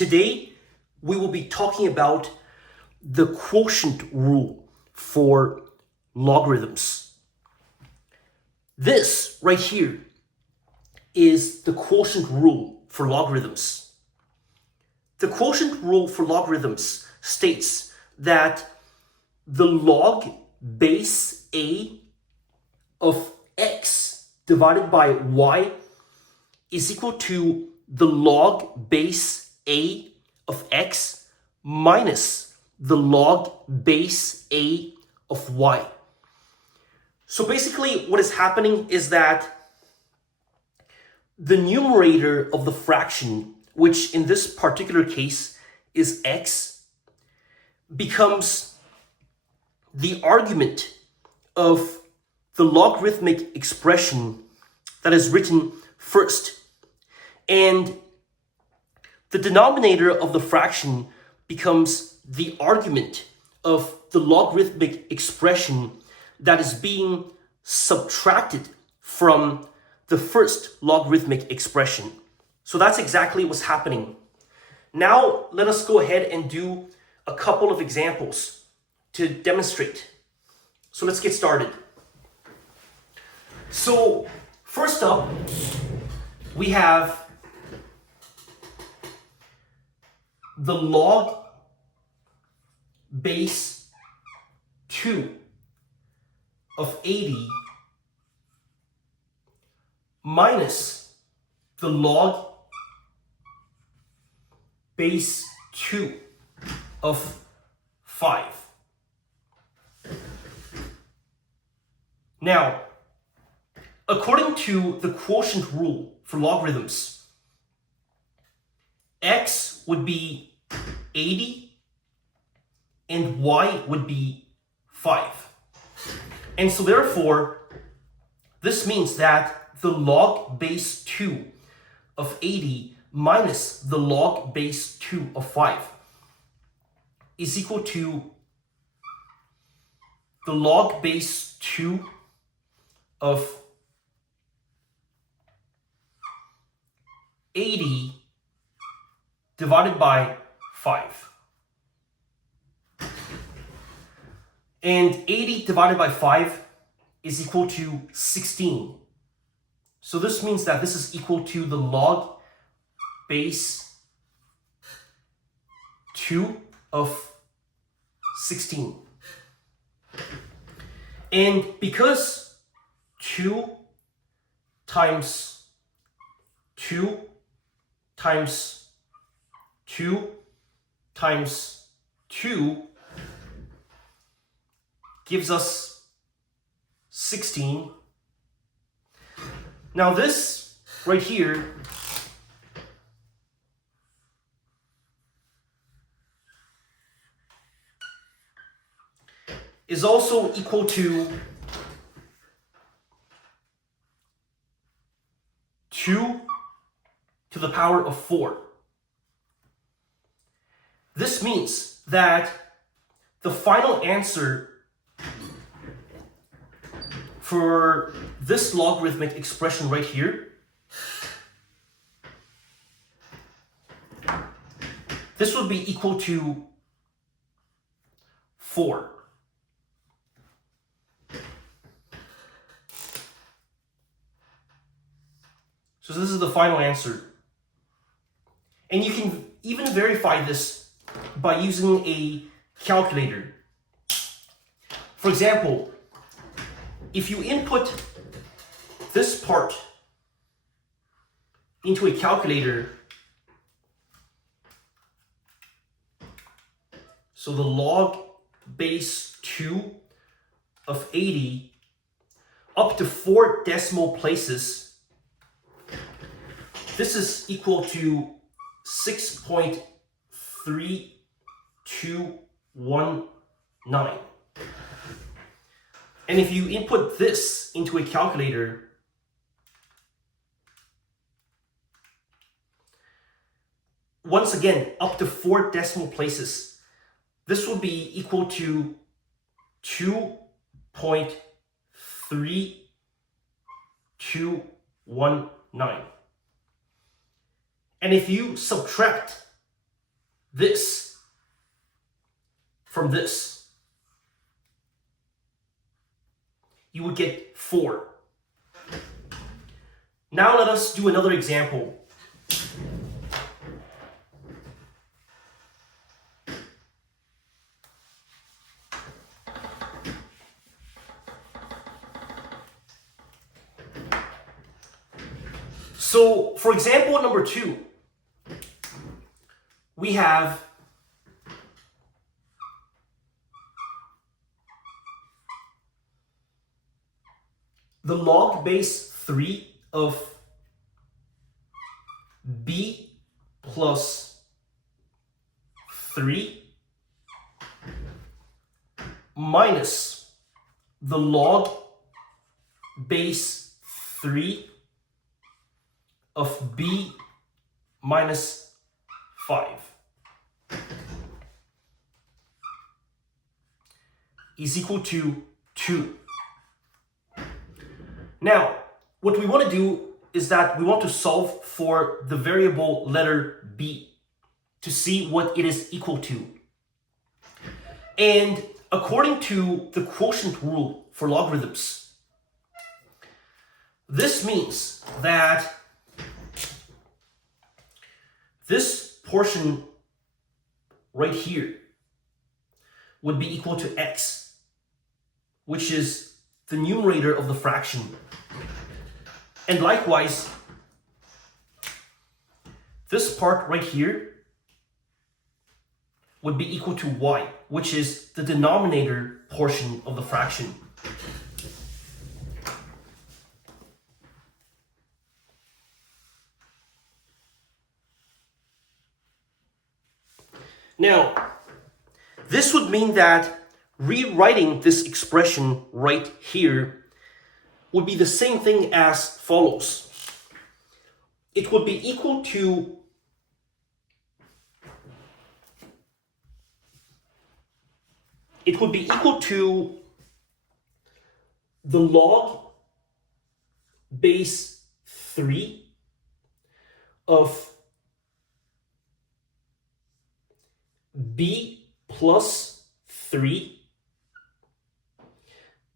Today, we will be talking about the quotient rule for logarithms. This right here is the quotient rule for logarithms. The quotient rule for logarithms states that the log base a of x divided by y is equal to the log base a of x minus the log base a of y. So basically what is happening is that the numerator of the fraction, which in this particular case is x, becomes the argument of the logarithmic expression that is written first. And the denominator of the fraction becomes the argument of the logarithmic expression that is being subtracted from the first logarithmic expression. So that's exactly what's happening. Now let us go ahead and do a couple of examples to demonstrate. So let's get started. So first up, we have the log base 2 of 80 minus the log base 2 of 5. Now, according to the quotient rule for logarithms, x would be 80 and y would be 5. And so therefore, this means that the log base 2 of 80 minus the log base 2 of 5 is equal to the log base 2 of 80 divided by 5. And 80 divided by 5 is equal to 16. So this means that this is equal to the log base 2 of 16. And because 2 times 2 times 2 times 2 gives us 16. Now this right here is also equal to 2 to the power of 4. This means that the final answer for this logarithmic expression right here, this would be equal to 4. So this is the final answer. And you can even verify this by using a calculator. For example, if you input this part into a calculator, so the log base 2 of 80 up to 4 decimal places, this is equal to 6.3219. And if you input this into a calculator, once again, up to 4 decimal places, this will be equal to 2.3219. And if you subtract this from this, you would get 4. Now let us do another example. So, for example number 2, we have the log base 3 of b plus 3 minus the log base 3 of b minus 5 is equal to 2. Now, what we want to do is that we want to solve for the variable letter b to see what it is equal to. And according to the quotient rule for logarithms, this means that this portion right here would be equal to x, which is the numerator of the fraction. And likewise, this part right here would be equal to y, which is the denominator portion of the fraction. Now, this would mean that rewriting this expression right here would be the same thing as follows. It would be equal to the log base 3 of b plus 3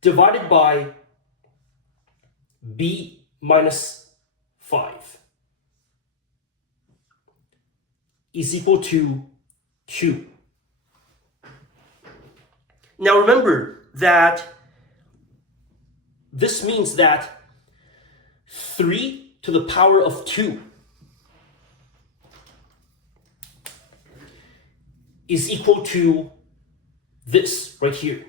divided by b minus 5 is equal to 2. Now remember that this means that 3 to the power of 2 is equal to this right here.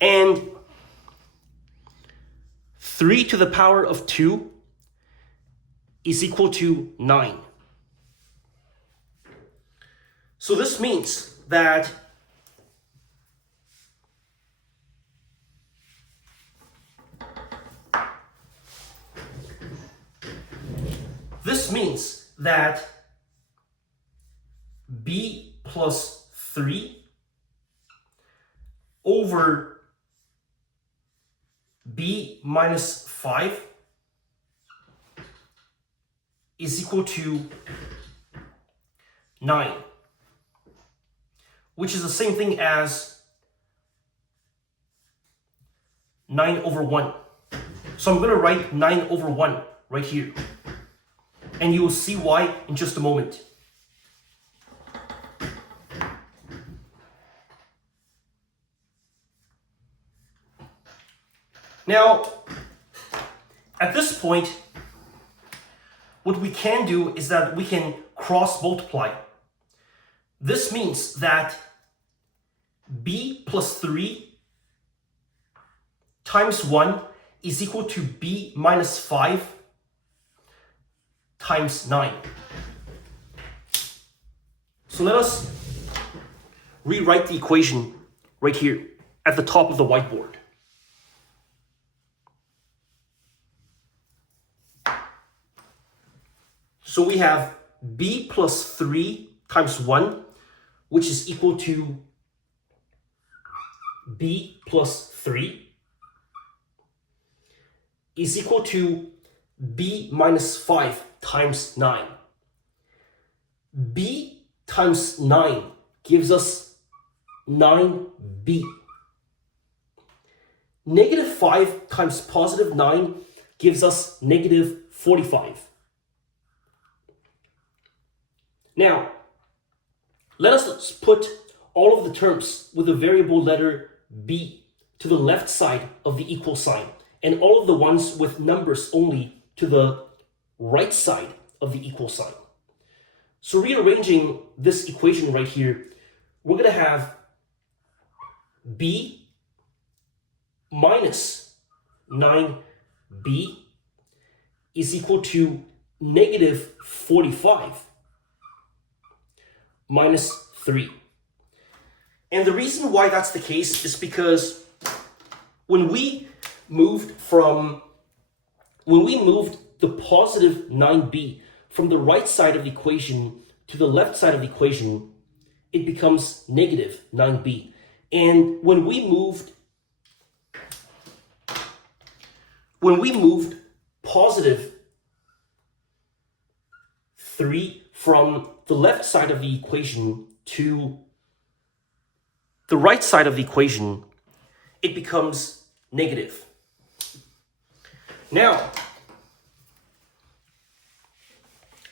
And 3 to the power of 2 is equal to 9. So this means that b plus 3 over b minus 5 is equal to 9, which is the same thing as 9 over 1. So I'm going to write 9 over 1 right here. And you will see why in just a moment. Now, at this point, what we can do is that we can cross multiply. This means that b plus 3 times 1 is equal to b minus 5 times 9. So let us rewrite the equation right here at the top of the whiteboard. So we have b plus 3 times 1, which is equal to b plus 3, is equal to b minus 5 times 9. B times 9 gives us 9b. Negative 5 times positive 9 gives us negative 45. Now, let us put all of the terms with the variable letter b to the left side of the equal sign, and all of the ones with numbers only to the right side of the equal sign. So rearranging this equation right here, we're going to have b minus 9b is equal to negative 45 minus 3. And the reason why that's the case is because when we moved the positive 9b from the right side of the equation to the left side of the equation, it becomes negative 9b. And when we moved positive 3 from the left side of the equation to the right side of the equation, it becomes negative. Now,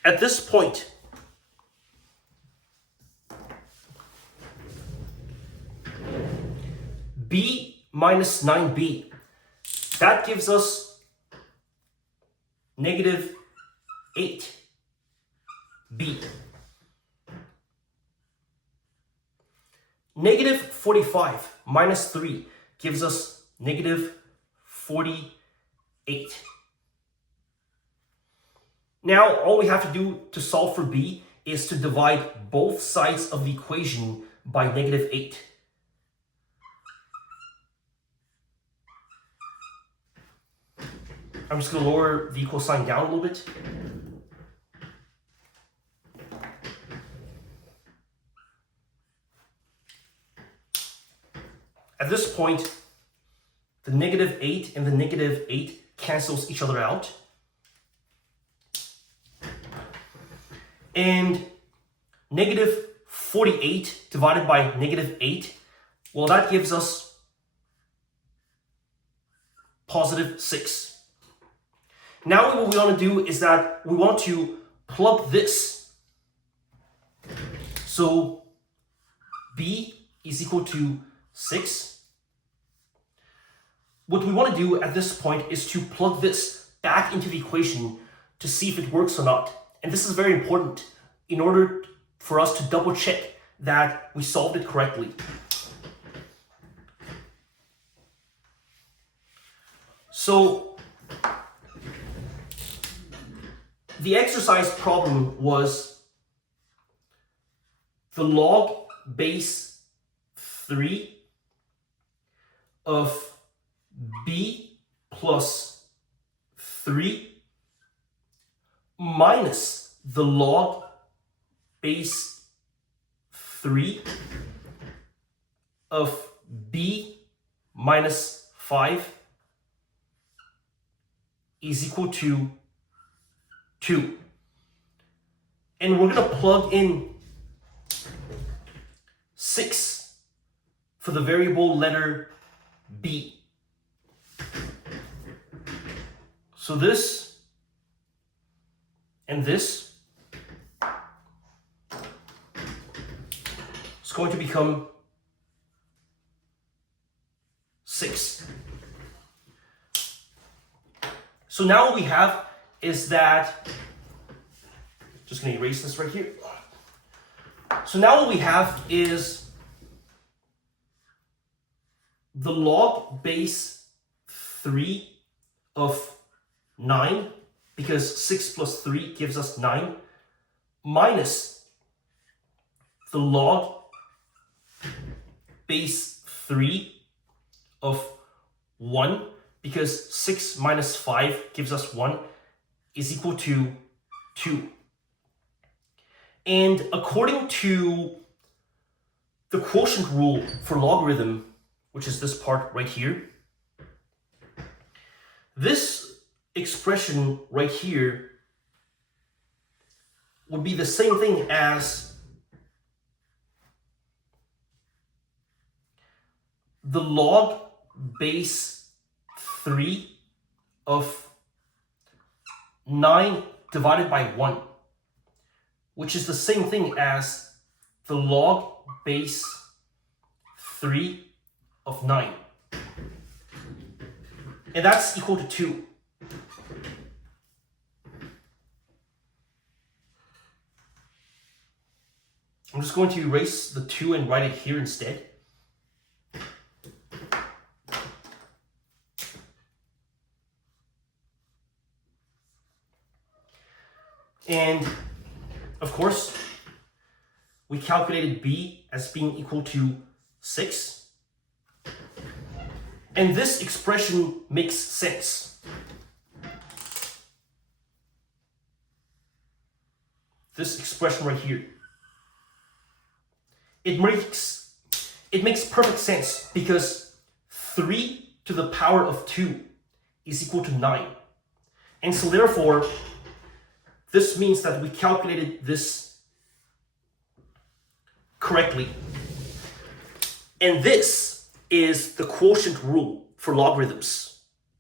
at this point, b minus 9b, that gives us negative 8b. Negative 45 minus 3 gives us negative 48. Now, all we have to do to solve for b is to divide both sides of the equation by negative 8. I'm just going to lower the equal sign down a little bit. At this point, the negative 8 and the negative 8 cancels each other out. And negative 48 divided by negative 8, well, that gives us positive 6. Now what we want to do is that we want to plug this. So b is equal to 6. What we want to do at this point is to plug this back into the equation to see if it works or not. And this is very important in order for us to double check that we solved it correctly. So the exercise problem was the log base 3 of b plus 3 minus the log base 3 of b minus 5 is equal to 2. And we're going to plug in 6 for the variable letter b. So this and this is going to become 6. So now what we have is that, just going to erase this right here. So now what we have is the log base 3 of 9, because 6 plus 3 gives us 9, minus the log base 3 of 1, because 6 minus 5 gives us 1, is equal to 2. And according to the quotient rule for logarithm, which is this part right here, this expression right here would be the same thing as the log base 3 of 9 divided by 1, which is the same thing as the log base 3 of 9. And that's equal to 2. I'm just going to erase the 2 and write it here instead. And of course, we calculated b as being equal to 6. And this expression makes sense. This expression right here. It makes perfect sense because 3 to the power of 2 is equal to 9. And so therefore, this means that we calculated this correctly. And this is the quotient rule for logarithms.